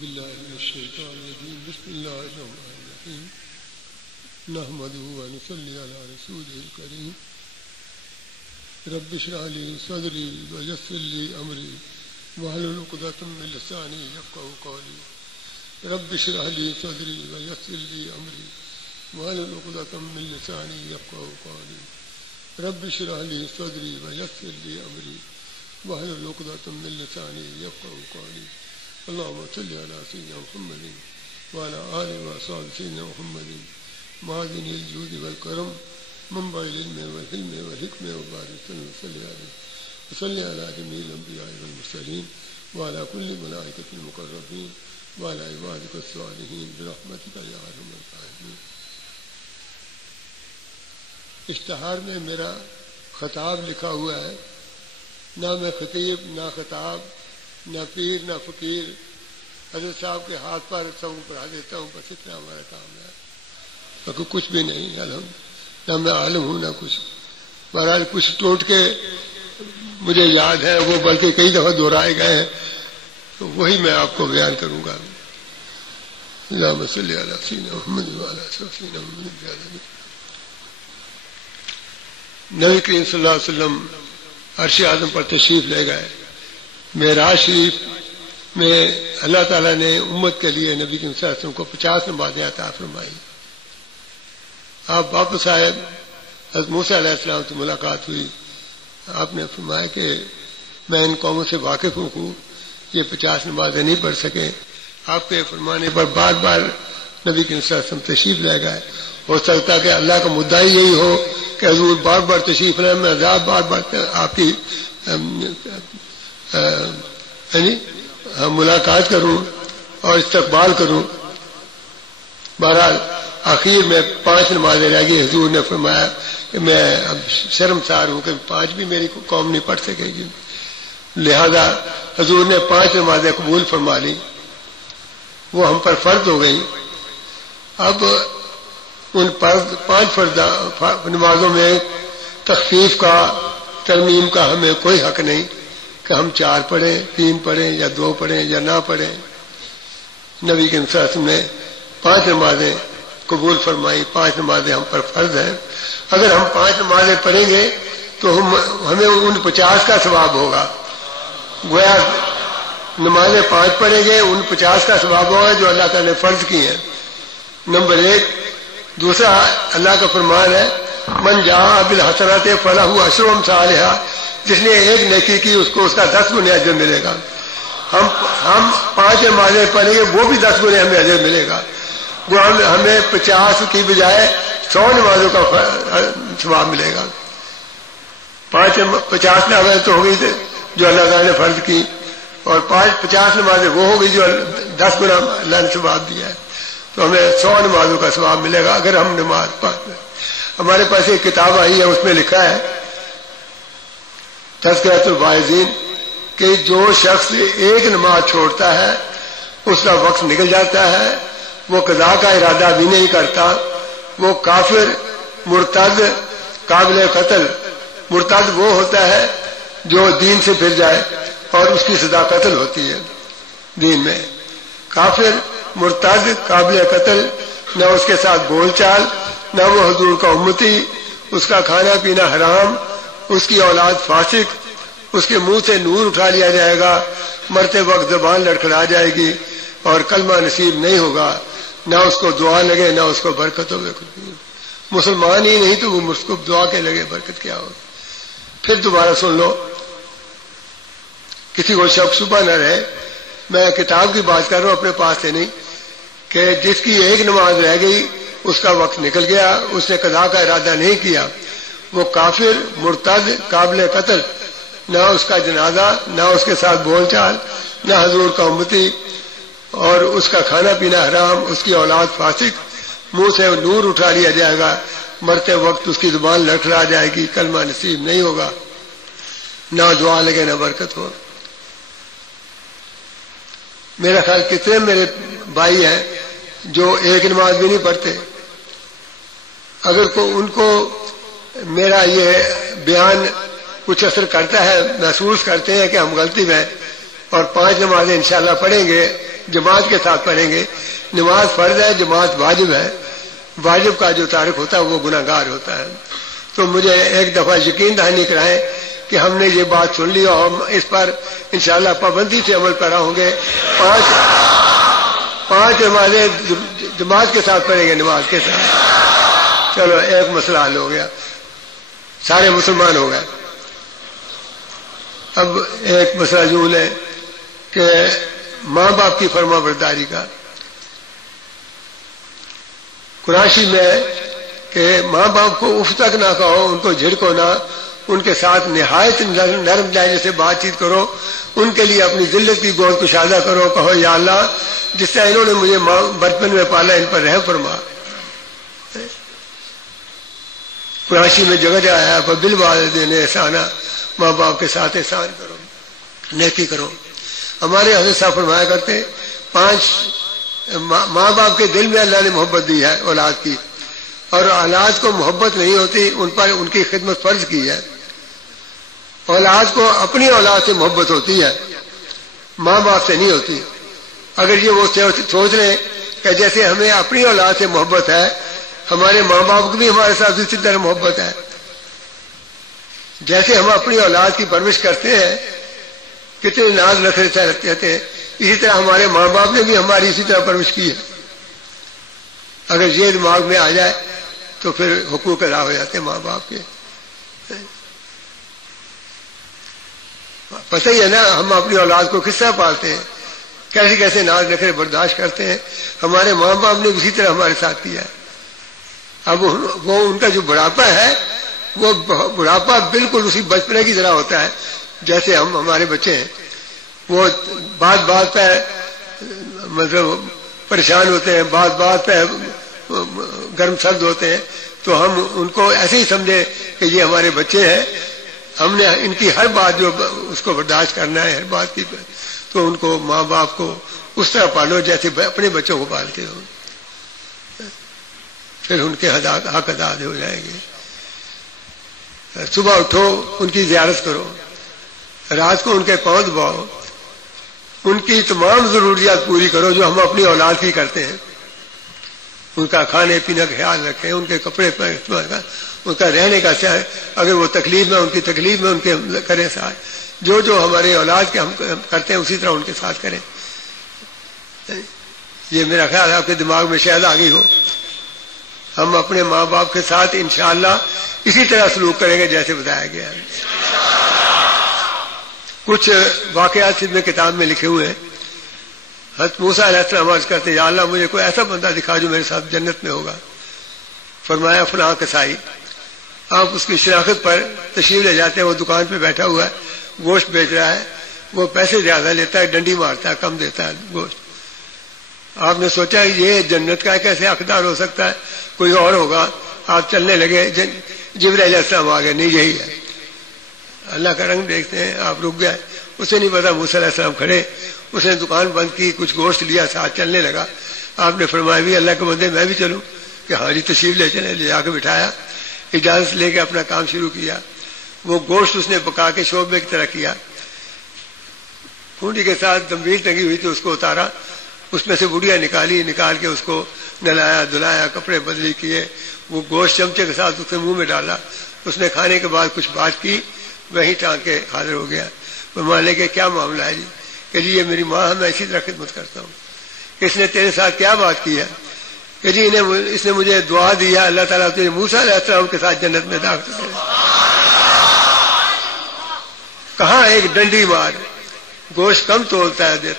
بالله من الشيطان الرجيم بسم الله الرحمن الرحيم نحمده ونصلي على رسوله الكريم رب اشرح لي صدري ويسر لي أمري واحلل عقدة من لساني يفقهوا قولي رب اشرح لي صدري ويسر لي أمري واحلل عقدة من لساني يفقهوا قولي رب اشرح لي صدري ويسر لي أمري واحلل عقدة من لساني يفقهوا قولي اللهم صل على سيدنا محمد وعلى آله وأصحابه سيدنا محمد معدن الجود والكرم منبع العلم والحلم والحكمة وبارك وسلم عليه وصلي على جميع الأنبياء والمرسلين وعلى كل ملائكة المقربين وعلى عبادك الصالحين برحمتك يا أرحم الراحمين. اشتہار میں میرا خطاب لکھا ہوا ہے، نہ میں خطیب نہ خطاب نہ پیر نہ فقیر، حضرت صاحب کے ہاتھ پر سب پڑھا دیتا ہوں، بس اتنا ہمارا کام ہے، باقی کچھ بھی نہیں. نہ میں عالم ہوں نہ کچھ. مہاراج کچھ ٹوٹ کے مجھے یاد ہے، وہ بلکہ کئی دفعہ دہرائے گئے ہیں، تو وہی میں آپ کو بیان کروں گا. اللہم صلی علی سیدنا محمد وعلی سیدنا محمد. نبی کریم صلی اللہ علیہ وسلم عرش اعظم پر تشریف لے گئے. معراج شریف میں اللہ تعالیٰ نے امت کے لیے نبی کریم صلی اللہ علیہ وسلم کو 50 نمازیں عطا فرمائی. آپ واپس آئے، حضرت موسیٰ علیہ السلام سے ملاقات ہوئی. آپ نے فرمایا کہ میں ان قوموں سے واقف ہوں، یہ 50 نمازیں نہیں پڑھ سکے. آپ کے فرمانے پر بار بار نبی کریم صلی اللہ علیہ وسلم تشریف لے گئے. ہو سکتا کہ اللہ کا مدعا یہی ہو کہ حضور بار بار تشریف لائے، میں عذاب بار بار آپ کی ملاقات کروں اور استقبال کروں. بہرحال آخر میں 5 نمازیں رہ گئی. حضور نے فرمایا کہ میں اب شرمسار ہوں کہ 5 بھی میری قوم نہیں پڑھ سکے گی، لہذا حضور نے 5 نمازیں قبول فرما لی، وہ ہم پر فرض ہو گئی. اب ان 5 فرض نمازوں میں تخفیف کا، ترمیم کا ہمیں کوئی حق نہیں کہ ہم 4 پڑھیں، 3 پڑھیں یا 2 پڑھیں یا نہ پڑھیں. نبی کے مسلم نے 5 نمازیں قبول فرمائی. 5 نمازیں ہم پر فرض ہیں. اگر ہم 5 نمازیں پڑھیں گے تو ہمیں ان 50 کا ثواب ہوگا. گویا نمازیں 5 پڑھیں گے، ان 50 کا ثواب ہوگا جو اللہ تعالیٰ نے فرض کی ہیں. نمبر 1. دوسرا اللہ کا فرمان ہے من جاء بالحسنات فلہ عشر امثالھا، جس نے 1 نیکی کی اس کو اس کا 10 گنے اجر ملے گا. ہم 5 نمازیں پڑھیں گے، وہ بھی 10 گنے ہمیں اجر ملے گا. وہ ہمیں 50 کی بجائے 100 نمازوں کا ثواب ملے گا. 50 نمازیں تو ہو گئی تھے جو اللہ تعالیٰ نے فرض کی، اور 50 نمازیں وہ ہو گئی جو 10 گنا اللہ نے ثواب دیا ہے. تو ہمیں 100 نمازوں کا ثواب ملے گا اگر ہم نماز پڑھتے ہیں. ہمارے پاس ایک کتاب آئی ہے، اس میں لکھا ہے تذکرۃ الواعظین کہ جو شخص 1 نماز چھوڑتا ہے اس کا وقت نکل جاتا ہے، وہ قضا کا ارادہ بھی نہیں کرتا، وہ کافر، مرتد، قابل قتل. مرتد وہ ہوتا ہے جو دین سے پھر جائے اور اس کی سزا قتل ہوتی ہے دین میں. کافر، مرتد، قابل قتل، نہ اس کے ساتھ بول چال، نہ وہ حضور کا امتی، اس کا کھانا پینا حرام، اس کی اولاد فاسق، اس کے منہ سے نور اٹھا لیا جائے گا، مرتے وقت زبان لڑکھڑا جائے گی اور کلمہ نصیب نہیں ہوگا، نہ اس کو دعا لگے نہ اس کو برکت ہو. مسلمان ہی نہیں تو وہ اس کو دعا کے لگے برکت کیا ہوگی. پھر دوبارہ سن لو، کسی کو شک شبہ نہ رہے، میں کتاب کی بات کر رہا ہوں اپنے پاس سے نہیں، کہ جس کی 1 نماز رہ گئی اس کا وقت نکل گیا، اس نے قضا کا ارادہ نہیں کیا، وہ کافر، مرتد، قابل قتل، نہ اس کا جنازہ، نہ اس کے ساتھ بول چال، نہ حضور کا امتی، اور اس کا کھانا پینا حرام، اس کی اولاد فاسق، منہ سے نور اٹھا لیا جائے گا، مرتے وقت اس کی زبان لڑکھڑا جائے گی، کلمہ نصیب نہیں ہوگا، نہ دعا لگے نہ برکت ہو. میرا خیال کتنے میرے بھائی ہیں جو 1 نماز بھی نہیں پڑھتے. اگر ان کو میرا یہ بیان کچھ اثر کرتا ہے، محسوس کرتے ہیں کہ ہم غلطی میں اور 5 نمازیں انشاءاللہ پڑھیں گے جماعت کے ساتھ پڑھیں گے. نماز فرض ہے، جماعت واجب ہے. واجب کا جو تارک ہوتا ہے وہ گناہ گار ہوتا ہے. تو مجھے ایک دفعہ یقین دہانی کرائیں کہ ہم نے یہ بات سن لی اور ہم اس پر انشاءاللہ پابندی سے عمل پیرا ہوں گے. 5 نمازیں جماعت کے ساتھ پڑھیں گے، نماز کے ساتھ. چلو ایک مسئلہ حل ہو گیا، سارے مسلمان ہو گئے. اب ایک مسئلہ یوں ہے کہ ماں باپ کی فرما برداری کا. قرآن میں کہ ماں باپ کو اف تک نہ کہو، ان کو جھڑکو نہ، ان کے ساتھ نہایت نرم لہجے سے بات چیت کرو، ان کے لیے اپنی ذلت کی گود کشادہ کرو. کہو یا اللہ جس طرح انہوں نے مجھے بچپن میں پالا ان پر رحم فرما. قرآن میں جگہ آیا بالوالدین احسانا، ماں باپ کے ساتھ احسان کرو، نیکی کرو. ہمارے حضرت صاحب فرمایا کرتے 5 ماں باپ کے دل میں اللہ نے محبت دی ہے اولاد کی، اور اولاد کو محبت نہیں ہوتی، ان پر ان کی خدمت فرض کی ہے. اولاد کو اپنی اولاد سے محبت ہوتی ہے، ماں باپ سے نہیں ہوتی. اگر یہ وہ سوچ لیں کہ جیسے ہمیں اپنی اولاد سے محبت ہے، ہمارے ماں باپ کو بھی ہمارے ساتھ اسی طرح محبت ہے. جیسے ہم اپنی اولاد کی پرورش کرتے ہیں، کتنے ناز نخرے سے رہتے ہیں، اسی طرح ہمارے ماں باپ نے بھی ہماری اسی طرح پرورش کی ہے. اگر یہ دماغ میں آ جائے تو پھر حقوق ادا ہو جاتے ہیں ماں باپ کے. پتہ ہی ہے نا ہم اپنی اولاد کو کس طرح پالتے ہیں، کیسے کیسے ناز نخرے برداشت کرتے ہیں. ہمارے ماں باپ نے اسی طرح ہمارے ساتھ کیا ہے. اب وہ ان کا جو بڑھاپا ہے، وہ بڑھاپا بالکل اسی بچپنے کی طرح ہوتا ہے جیسے ہمارے بچے ہیں. وہ بات پہ مطلب پریشان ہوتے ہیں، بات پہ گرم سرد ہوتے ہیں، تو ہم ان کو ایسے ہی سمجھے کہ یہ ہمارے بچے ہیں. ہم نے ان کی ہر بات جو اس کو برداشت کرنا ہے، ہر بات کی، تو ان کو ماں باپ کو اس طرح پالو جیسے اپنے بچوں کو پالتے ہو. پھر ان کے حق ادا ہو جائیں گے. صبح اٹھو ان کی زیارت کرو، رات کو ان کے پاؤں دباؤ، ان کی تمام ضروریات پوری کرو جو ہم اپنی اولاد کی کرتے ہیں. ان کا کھانے پینے کا خیال رکھیں، ان کے کپڑے ان کا رہنے کا چاہے، اگر وہ تکلیف میں ان کی تکلیف میں ان کے کریں ساتھ، جو ہمارے اولاد کے ہم کرتے ہیں اسی طرح ان کے ساتھ کریں. یہ میرا خیال ہے آپ کے دماغ میں شاید آ گئی ہو. ہم اپنے ماں باپ کے ساتھ انشاءاللہ اسی طرح سلوک کریں گے جیسے بتایا گیا ہے. کچھ واقعات میں کتاب میں لکھے ہوئے ہیں. حضرت موسیٰ علیہ السلام عرض کرتے یا اللہ مجھے کوئی ایسا بندہ دکھا جو میرے ساتھ جنت میں ہوگا. فرمایا فلاں کسائی. آپ اس کی شناخت پر تشریف لے جاتے ہیں، وہ دکان پہ بیٹھا ہوا ہے، گوشت بیچ رہا ہے، وہ پیسے زیادہ لیتا ہے، ڈنڈی مارتا ہے، کم دیتا ہے گوشت. آپ نے سوچا یہ جنت کا کیسے حقدار ہو سکتا ہے، کوئی اور ہوگا. آپ چلنے لگے، جبرائیل علیہ السلام آ گئے، نہیں یہی ہے. اللہ کا رنگ دیکھتے ہیں، آپ رک گئے. اسے نہیں پتا موسیٰ علیہ السلام کھڑے. اس نے دکان بند کی، کچھ گوشت لیا، ساتھ چلنے لگا. آپ نے فرمایا بھی اللہ کے بندے میں بھی چلوں، کہ ہاں جی تشریف لے چلے. لے جا کے بٹھایا، اجازت لے کے اپنا کام شروع کیا. وہ گوشت اس نے پکا کے شوربے کی طرح کیا. کھونڈی کے ساتھ دمبیل ٹنگی ہوئی تھی، اس کو اتارا، اس میں سے بڑھیا نکال کے اس کو نلایا دھلایا، کپڑے بدلی کیے. وہ گوشت چمچے کے ساتھ اس کے منہ میں ڈالا. اس نے کھانے کے بعد کچھ بات کی، وہیں ٹانگ کے حاضر ہو گیا. مان لے کہ کیا معاملہ ہے جی؟ کہ جی یہ میری ماں ہے، میں اسی طرح خدمت کرتا ہوں. کہ اس نے تیرے ساتھ کیا بات کی ہے؟ کہ جی اس نے مجھے دعا دیا اللہ تعالیٰ تجھے موسیٰ علیہ السلام کے ساتھ جنت میں داخل کرے. کہاں ایک ڈنڈی مار، گوشت کم تولتا ہے دیتا